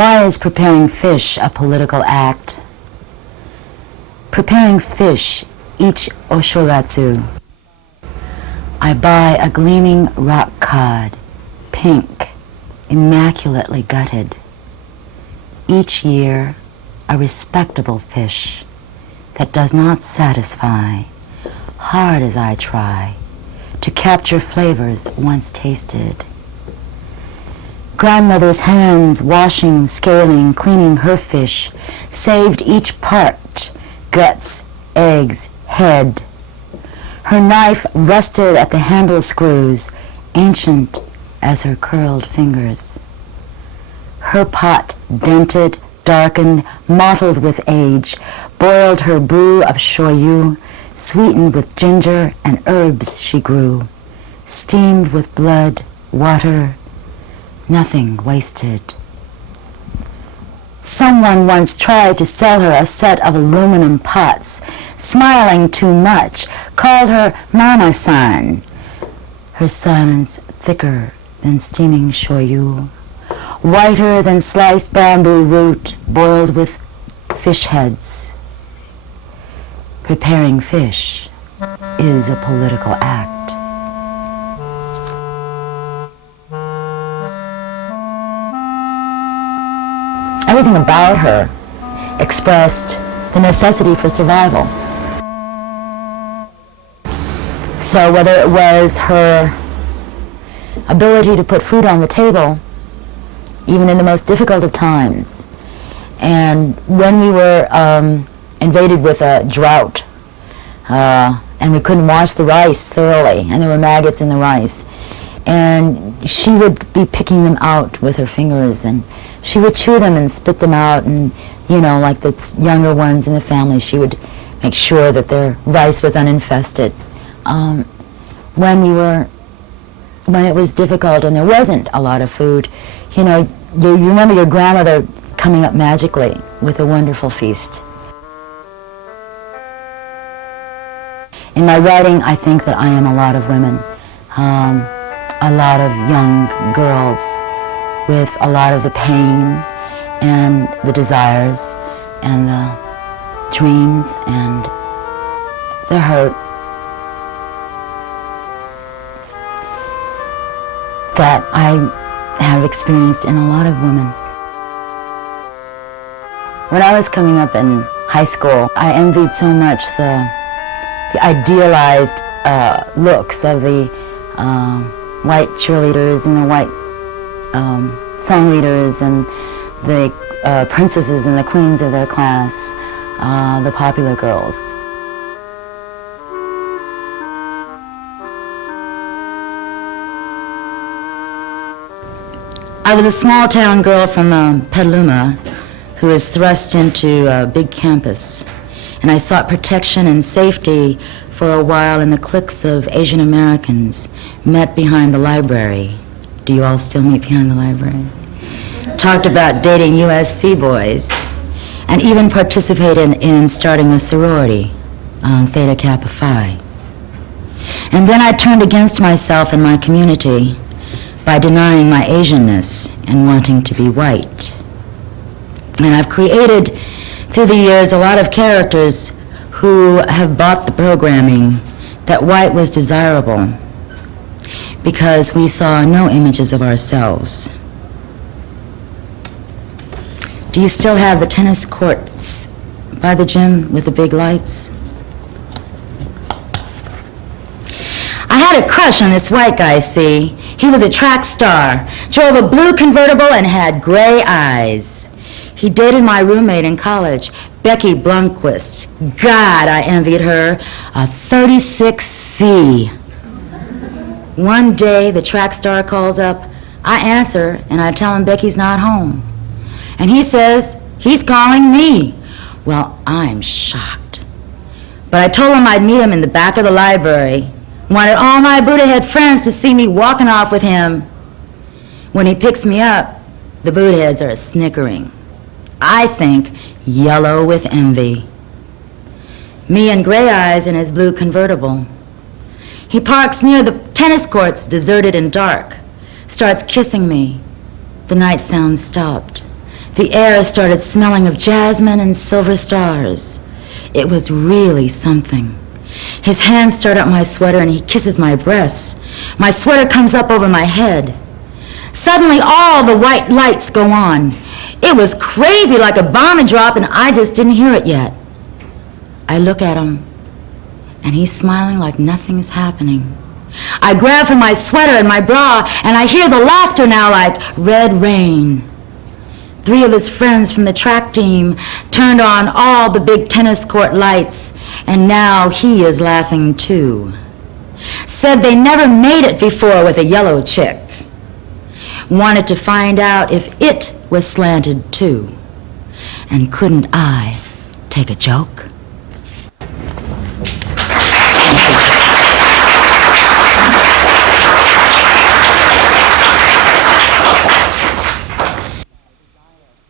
Why is preparing fish a political act? Preparing fish each oshogatsu, I buy a gleaming rock cod, pink, immaculately gutted. Each year, a respectable fish that does not satisfy, hard as I try to capture flavors once tasted. Grandmother's hands washing, scaling, cleaning her fish, saved each part, guts, eggs, head. Her knife rusted at the handle screws, ancient as her curled fingers. Her pot, dented, darkened, mottled with age, boiled her brew of shoyu, sweetened with ginger and herbs she grew, steamed with blood, water, nothing wasted. Someone once tried to sell her a set of aluminum pots, smiling too much, called her Mama-san. Her silence thicker than steaming shoyu, whiter than sliced bamboo root boiled with fish heads. Preparing fish is a political act. Everything about her expressed the necessity for survival. So whether it was her ability to put food on the table, even in the most difficult of times, and when we were invaded with a drought, and we couldn't wash the rice thoroughly, and there were maggots in the rice, and she would be picking them out with her fingers, and she would chew them and spit them out, and like the younger ones in the family, she would make sure that their rice was uninfested. When it was difficult and there wasn't a lot of food, you remember your grandmother coming up magically with a wonderful feast. In my writing, I think that I am a lot of women, a lot of young girls with a lot of the pain and the desires and the dreams and the hurt that I have experienced in a lot of women. When I was coming up in high school, I envied so much the idealized looks of the white cheerleaders and the white song leaders and the princesses and the queens of their class, the popular girls. I was a small town girl from Petaluma who was thrust into a big campus, and I sought protection and safety for a while in the cliques of Asian Americans met behind the library. Do you all still meet behind the library? Talked about dating USC boys, and even participated in starting a sorority, Theta Kappa Phi. And then I turned against myself and my community by denying my Asianness and wanting to be white. And I've created, through the years, a lot of characters who have bought the programming that white was desirable because we saw no images of ourselves. Do you still have the tennis courts by the gym with the big lights? I had a crush on this white guy, see? He was a track star, drove a blue convertible and had gray eyes. He dated my roommate in college, Becky Blomquist. God, I envied her. A 36C. One day, the track star calls up. I answer, and I tell him Becky's not home. And he says, he's calling me. Well, I'm shocked. But I told him I'd meet him in the back of the library. Wanted all my Buddha-head friends to see me walking off with him. When he picks me up, the Buddha-heads are snickering. I think yellow with envy. Me and gray eyes in his blue convertible. He parks near the tennis courts, deserted and dark, starts kissing me. The night sound stopped. The air started smelling of jasmine and silver stars. It was really something. His hands start up my sweater and he kisses my breasts. My sweater comes up over my head. Suddenly all the white lights go on. It was crazy, like a bomb had dropped, and I just didn't hear it yet. I look at him, and he's smiling like nothing's happening. I grab for my sweater and my bra, and I hear the laughter now like red rain. 3 of his friends from the track team turned on all the big tennis court lights, and now he is laughing too. Said they never made it before with a yellow chick. Wanted to find out if it was slanted too. And couldn't I take a joke?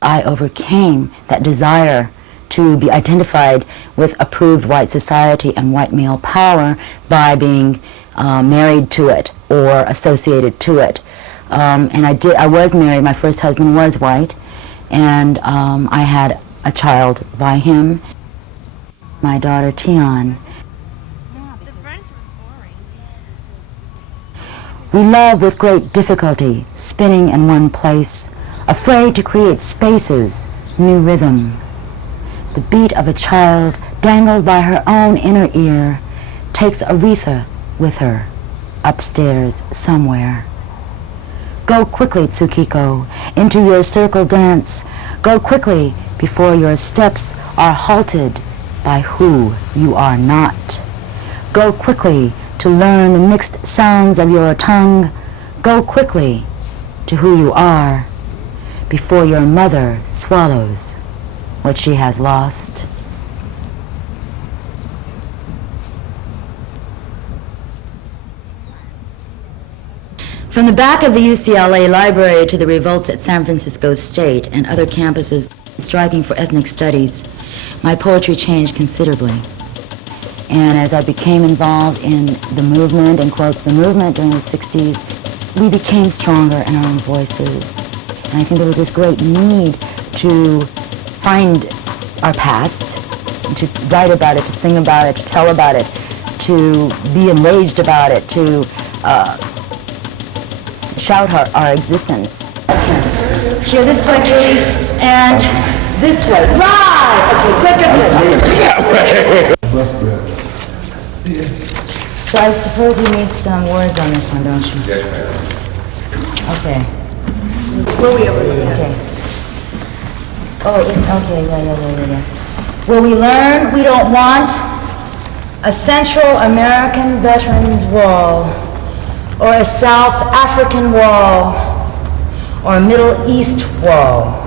I overcame that desire to be identified with approved white society and white male power by being married to it or associated to it. And I was married. My first husband was white, and I had a child by him, my daughter Tian. The French was boring. We love with great difficulty, spinning in one place, afraid to create spaces, new rhythm. The beat of a child dangled by her own inner ear takes Aretha with her upstairs somewhere. Go quickly, Tsukiko, into your circle dance. Go quickly before your steps are halted by who you are not. Go quickly to learn the mixed sounds of your tongue. Go quickly to who you are before your mother swallows what she has lost. From the back of the UCLA library to the revolts at San Francisco State and other campuses striking for ethnic studies, my poetry changed considerably. And as I became involved in the movement, in quotes, the movement during the 60s, we became stronger in our own voices. And I think there was this great need to find our past, to write about it, to sing about it, to tell about it, to be enraged about it, to shout our existence. Here, this way, Katie, and this way. Right! Okay, good. So I suppose you need some words on this one, don't you? Yes, ma'am. Okay. Where we over here? Okay. Oh, okay, yeah. Will we learn we don't want a Central American Veterans Wall, or a South African wall, or a Middle East wall?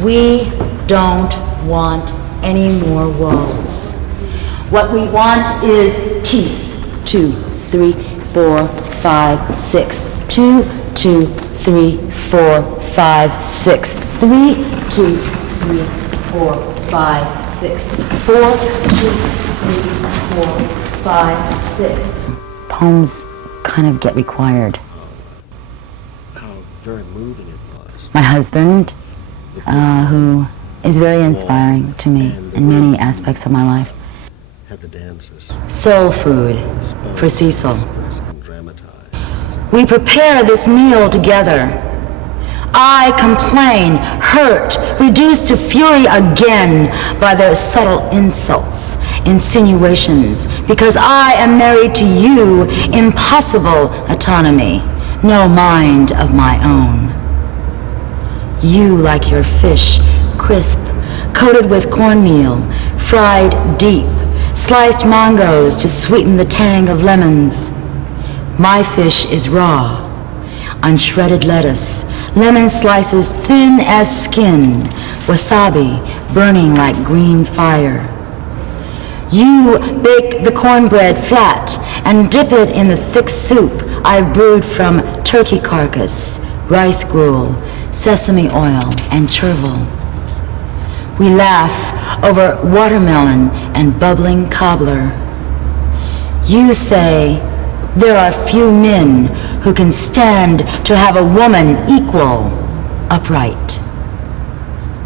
We don't want any more walls. What we want is peace. 2, 3, 4, 5, 6. 2, 2, 3, 4, 5, 6. 3, 2, 3, 4, 5, 6. 4, 2, 3, 4, 5, 6. Poems kind of get required. How very moving it was. My husband, who is very inspiring to me in many aspects of my life. Had the dances. Soul food for Cecil. And dramatized. We prepare this meal together. I complain, hurt, reduced to fury again by their subtle insults, insinuations, because I am married to you, impossible autonomy, no mind of my own. You like your fish, crisp, coated with cornmeal, fried deep, sliced mangoes to sweeten the tang of lemons. My fish is raw, unshredded lettuce, lemon slices thin as skin, wasabi burning like green fire. You bake the cornbread flat and dip it in the thick soup I brewed from turkey carcass, rice gruel, sesame oil, and chervil. We laugh over watermelon and bubbling cobbler. You say there are few men who can stand to have a woman equal, upright.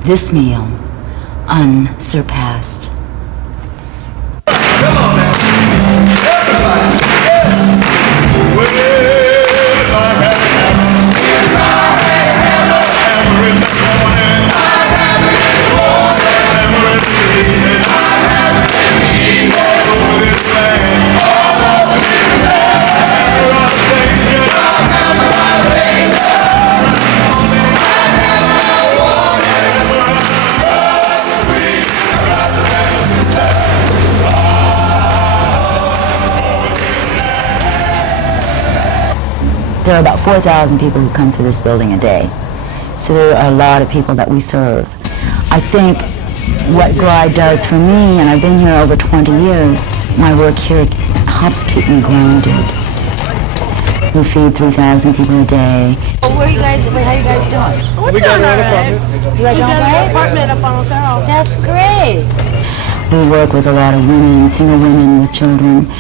this meal unsurpassed. There are about 4,000 people who come through this building a day. So there are a lot of people that we serve. I think what Glide does for me, and I've been here over 20 years, my work here helps keep me grounded. We feed 3,000 people a day. How are you guys doing? We're doing all right. You guys all We got right? an apartment up on Farrell. That's great. We work with a lot of women, single women with children.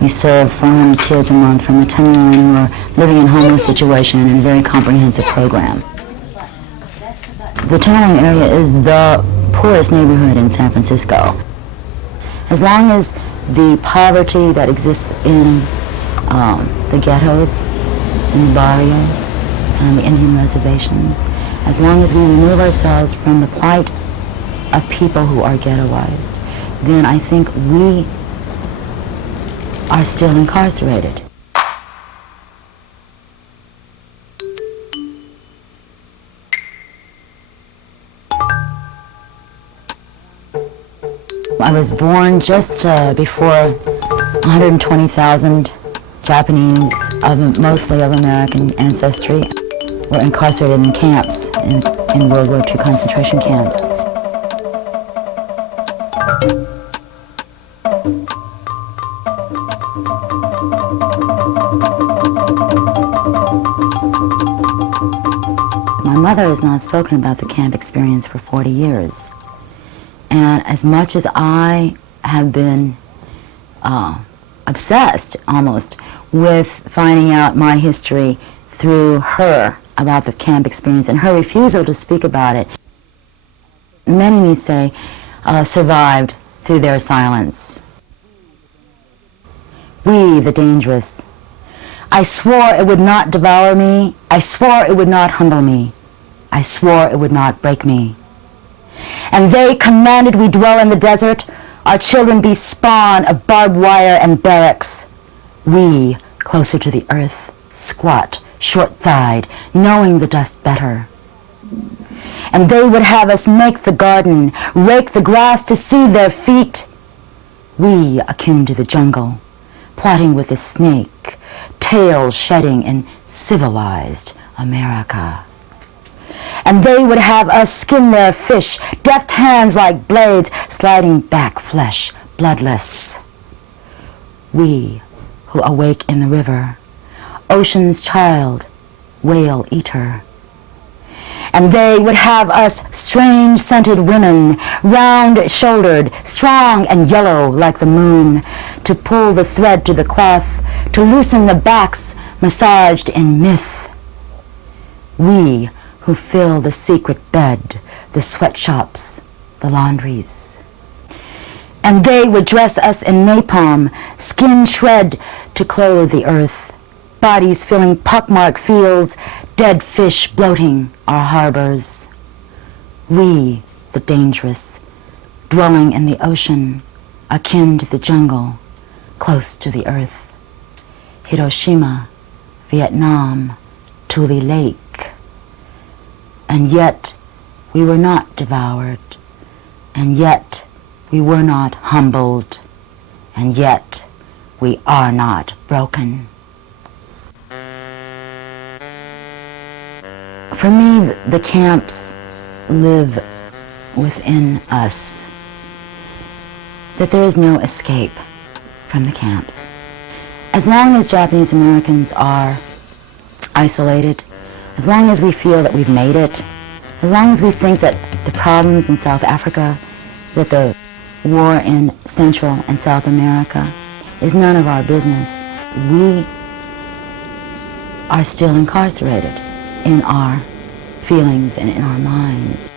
We serve 400 kids a month from the Tenderloin who are living in homeless situation in a very comprehensive program. The Tenderloin area is the poorest neighborhood in San Francisco. As long as the poverty that exists in the ghettos, in the barrios, and the Indian reservations, as long as we remove ourselves from the plight of people who are ghettoized, then I think we are still incarcerated. I was born just before 120,000 Japanese, mostly of American ancestry, were incarcerated in camps, in World War II concentration camps. My mother has not spoken about the camp experience for 40 years. And as much as I have been obsessed, almost, with finding out my history through her about the camp experience and her refusal to speak about it, many may say survived through their silence. We, the dangerous. I swore it would not devour me. I swore it would not humble me. I swore it would not break me. And they commanded we dwell in the desert, our children be spawn of barbed wire and barracks. We, closer to the earth, squat, short-thighed, knowing the dust better. And they would have us make the garden, rake the grass to soothe their feet. We, akin to the jungle, plotting with the snake, tails shedding in civilized America. And they would have us skin their fish, deft hands like blades, sliding back flesh, bloodless. We, who awake in the river, ocean's child, whale eater. And they would have us strange-scented women, round-shouldered, strong and yellow like the moon, to pull the thread to the cloth, to loosen the backs massaged in myth. We, who fill the secret bed, the sweatshops, the laundries. And they would dress us in napalm, skin shred to clothe the earth, bodies filling pockmarked fields, dead fish bloating our harbors. We, the dangerous, dwelling in the ocean, akin to the jungle, close to the earth. Hiroshima, Vietnam, Tule Lake. And yet we were not devoured, and yet we were not humbled, and yet we are not broken. For me, the camps live within us, that there is no escape from the camps. As long as Japanese Americans are isolated, as long as we feel that we've made it, as long as we think that the problems in South Africa, that the war in Central and South America is none of our business, we are still incarcerated in our feelings and in our minds.